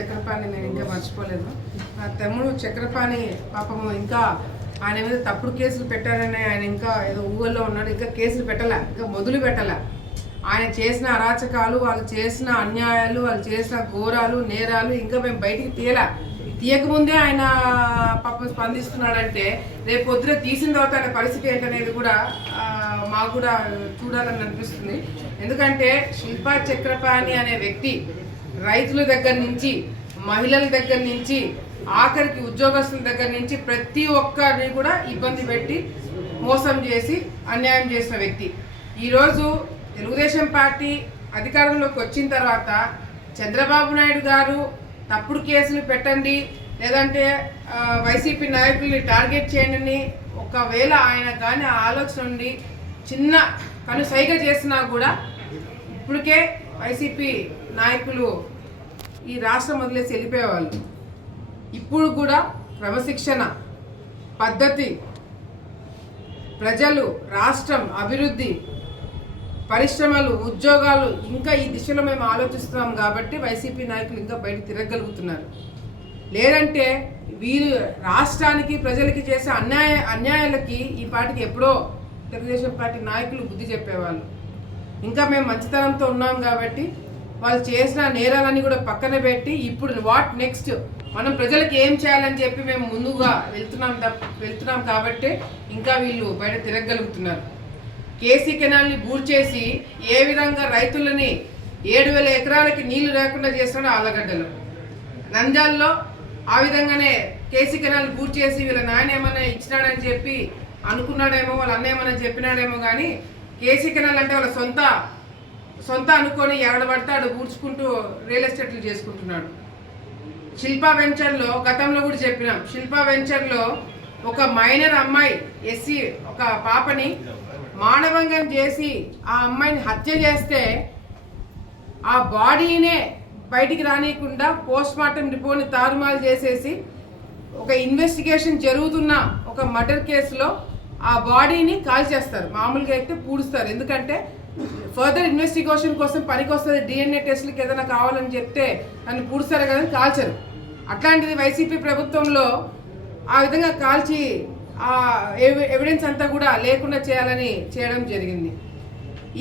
చక్రపాణి నేను ఇంకా మర్చిపోలేదు. నా తమ్ముడు చక్రపాణి పాపము ఇంకా ఆయన మీద తప్పుడు కేసులు పెట్టారని ఆయన ఇంకా ఏదో ఊళ్ళో ఉన్నాడు. ఇంకా కేసులు పెట్టలే, ఇంకా మొదలు పెట్టలే. ఆయన చేసిన అరాచకాలు, వాళ్ళు చేసిన అన్యాయాలు, వాళ్ళు చేసిన ఘోరాలు, నేరాలు ఇంకా మేము బయటికి తీయకముందే ఆయన పాపం స్పందిస్తున్నాడంటే రేపు పొద్దున తీసిన తర్వాత ఆయన పరిస్థితి ఏంటనేది కూడా మాకు కూడా చూడాలని అనిపిస్తుంది. ఎందుకంటే శిల్పా చక్రపాణి అనే వ్యక్తి రైతుల దగ్గర నుంచి, మహిళల దగ్గర నుంచి, ఆఖరికి ఉద్యోగస్తుల దగ్గర నుంచి ప్రతి ఒక్కరిని కూడా ఇబ్బంది పెట్టి మోసం చేసి అన్యాయం చేసిన వ్యక్తి. ఈరోజు తెలుగుదేశం పార్టీ అధికారంలోకి వచ్చిన తర్వాత చంద్రబాబు నాయుడు గారు తప్పుడు కేసులు పెట్టండి, లేదంటే వైసీపీ నాయకుల్ని టార్గెట్ చేయండి, ఒకవేళ ఆయన కానీ ఆలోచన ఉండి చిన్న కనుసైగ చేసినా కూడా ఇప్పటికే వైసీపీ నాయకులు ఈ రాష్ట్రం వదిలేసి వెళ్ళిపోయేవాళ్ళు. ఇప్పుడు కూడా క్రమశిక్షణ, పద్ధతి, ప్రజలు, రాష్ట్రం అభివృద్ధి, పరిశ్రమలు, ఉద్యోగాలు ఇంకా ఈ దిశలో మేము ఆలోచిస్తున్నాం కాబట్టి వైసీపీ నాయకులు ఇంకా బయట తిరగలుగుతున్నారు. లేదంటే వీరు రాష్ట్రానికి, ప్రజలకి చేసే అన్యాయాలకి ఈ పార్టీకి ఎప్పుడో తెలుగుదేశం పార్టీ నాయకులు బుద్ధి చెప్పేవాళ్ళు. ఇంకా మేము మంచితనంతో ఉన్నాం కాబట్టి వాళ్ళు చేసిన నేరాలని కూడా పక్కన పెట్టి ఇప్పుడు వాట్ నెక్స్ట్, మనం ప్రజలకు ఏం చేయాలని చెప్పి మేము ముందుగా వెళ్తున్నాం కాబట్టి ఇంకా వీళ్ళు బయట తిరగలుగుతున్నారు. కేసీ కెనాల్ని బూర్చేసి ఏ విధంగా రైతులని 7,000 ఎకరాలకి నీళ్లు లేకుండా చేస్తున్నాడు ఆళ్ళగడ్డలో, నంద్యాలలో ఆ విధంగానే కేసీ కెనాల్ బూర్చేసి వీళ్ళ నాయన ఏమైనా ఇచ్చినాడని చెప్పి అనుకున్నాడేమో, వాళ్ళ అన్న ఏమైనా చెప్పినాడేమో, కానీ కేసీ కెనాల్ అంటే వాళ్ళ సొంత అనుకొని ఎగడబడతాడు బూడ్చుకుంటూ రియల్ ఎస్టేట్లు చేసుకుంటున్నాడు. శిల్పా వెంచర్లో గతంలో కూడా చెప్పినాం, శిల్పా వెంచర్లో ఒక మైనర్ అమ్మాయి ఎస్సీ ఒక పాపని మానభంగం చేసి ఆ అమ్మాయిని హత్య చేస్తే ఆ బాడీనే బయటికి రానియకుండా పోస్ట్ మార్టం రిపోర్ట్ని తారుమారు చేసేసి ఒక ఇన్వెస్టిగేషన్ జరుగుతున్న ఒక మర్డర్ కేసులో ఆ బాడీని కాల్చేస్తారు. మామూలుగా అయితే పూడుస్తారు, ఎందుకంటే ఫర్దర్ ఇన్వెస్టిగేషన్ కోసం పనికి వస్తుంది, డిఎన్ఏ టెస్ట్లకి ఏదైనా కావాలని చెప్తే దాన్ని పూడుస్తారు కదా, కాల్చరు. అట్లాంటిది వైసీపీ ప్రభుత్వంలో ఆ విధంగా కాల్చి ఆ ఎవిడెన్స్ అంతా కూడా లేకుండా చేయడం జరిగింది.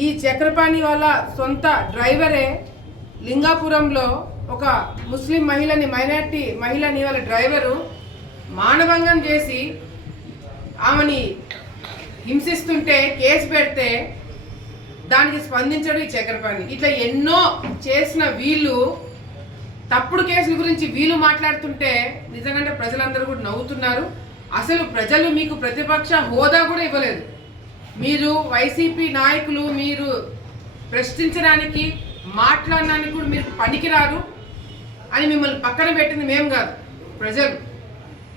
ఈ చక్రపాణి వాళ్ళ సొంత డ్రైవరే లింగాపురంలో ఒక ముస్లిం మైనార్టీ మహిళని వాళ్ళ డ్రైవరు మానభంగం చేసి ఆమెని హింసిస్తుంటే కేసు పెడితే దానికి స్పందించడు ఈ చక్రపాణి. ఇట్లా ఎన్నో చేసిన వీళ్ళు తప్పుడు కేసుల గురించి వీళ్ళు మాట్లాడుతుంటే నిజంగా ప్రజలందరూ కూడా నవ్వుతున్నారు. అసలు ప్రజలు మీకు ప్రతిపక్ష హోదా కూడా ఇవ్వలేదు. మీరు వైసీపీ నాయకులు మీరు ప్రశ్నించడానికి, మాట్లాడడానికి కూడా మీరు పనికిరారు అని మిమ్మల్ని పక్కన పెట్టింది మేము కాదు, ప్రజలు.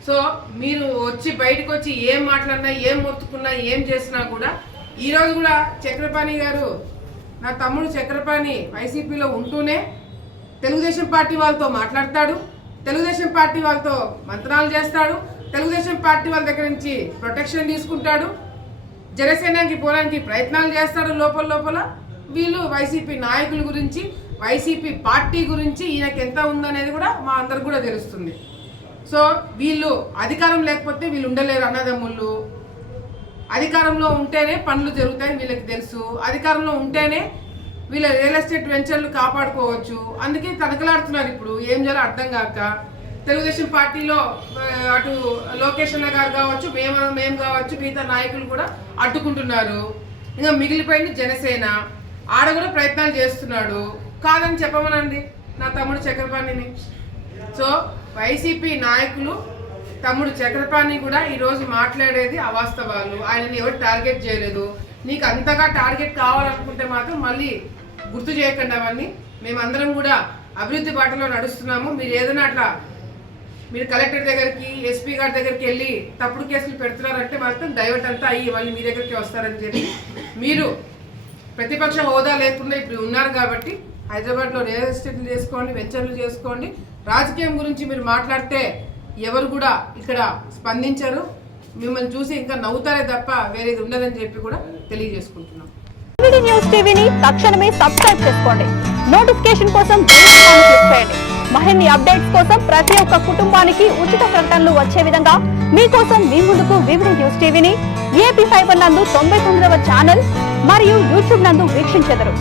సో మీరు బయటకు వచ్చి ఏం మాట్లాడినా, ఏం మొత్తుకున్నా, ఏం చేసినా కూడా ఈరోజు కూడా చక్రపాణి గారు, నా తమ్ముడు చక్రపాణి వైసీపీలో ఉంటూనే తెలుగుదేశం పార్టీ వాళ్ళతో మాట్లాడతాడు, తెలుగుదేశం పార్టీ వాళ్ళతో మంత్రాలు చేస్తాడు, తెలుగుదేశం పార్టీ వాళ్ళ దగ్గర నుంచి ప్రొటెక్షన్ తీసుకుంటాడు, జనసేనకి పోవడానికి ప్రయత్నాలు చేస్తాడు లోపల. వీళ్ళు వైసీపీ నాయకుల గురించి, వైసీపీ పార్టీ గురించి ఈయనకి ఎంత ఉందనేది కూడా మా అందరికి కూడా తెలుస్తుంది. సో వీళ్ళు అధికారం లేకపోతే వీళ్ళు ఉండలేరు అన్నదమ్ముళ్ళు. అధికారంలో ఉంటేనే పనులు జరుగుతాయని వీళ్ళకి తెలుసు, అధికారంలో ఉంటేనే వీళ్ళ రియల్ ఎస్టేట్ వెంచర్లు కాపాడుకోవచ్చు. అందుకే తనకలాడుతున్నారు. ఇప్పుడు ఏం చేయాలో అర్థం కాక తెలుగుదేశం పార్టీలో అటు లోకేష్ అన్న గారు కావచ్చు, మేము కావచ్చు, మిగతా నాయకులు కూడా అడ్డుకుంటున్నారు. ఇంకా మిగిలిపోయింది జనసేన, ఆడ కూడా ప్రయత్నాలు చేస్తున్నాడు. కాదని చెప్పమనండి నా తమ్ముడు చక్రపాణిని. సో వైసీపీ నాయకులు తమ్ముడు చక్రపాణి కూడా ఈరోజు మాట్లాడేది అవాస్తవాలు. ఆయనని ఎవరు టార్గెట్ చేయలేదు. నీకు అంతగా టార్గెట్ కావాలనుకుంటే మాత్రం మళ్ళీ గుర్తు చేయకండి అవన్నీ. మేమందరం కూడా అభివృద్ధి బాటలో నడుస్తున్నాము. మీరు ఏదైనా అట్లా మీరు కలెక్టర్ దగ్గరికి, ఎస్పీ గారి దగ్గరికి వెళ్ళి తప్పుడు కేసులు పెడుతున్నారంటే మాత్రం డైవర్ట్ అంతా అయ్యి మళ్ళీ మీ దగ్గరికి వస్తారని చెప్పి, మీరు ప్రతిపక్ష హోదా లేకుండా ఇప్పుడు ఉన్నారు కాబట్టి హైదరాబాద్లో రియల్ ఎస్టేట్లు చేసుకోండి, వెంచర్లు చేసుకోండి. రాజకీయం గురించి మీరు మాట్లాడితే ఎవరు కూడా ఇక్కడ స్పందించరు. మిమ్మల్ని చూసి ఇంకా నవ్వుతారే తప్ప వేరేది ఉండదని చెప్పి కూడా తెలియజేసుకుంటున్నాం. న్యూస్ టీవీని తక్షణమే సబ్స్క్రైబ్ చేసుకోండి. నోటిఫికేషన్ కోసం బెల్ ఐకాన్ క్లిక్ చేయండి. మరిన్ని అప్డేట్స్ కోసం ప్రతి ఒక్క కుటుంబానికి ఉచిత ప్రకటనలు వచ్చే విధంగా మీకోసం మీ ముందుకు వివిధ న్యూస్ టీవీని AP5 నందు 99వ ఛానల్ మరియు యూట్యూబ్ నందు వీక్షించెదరు.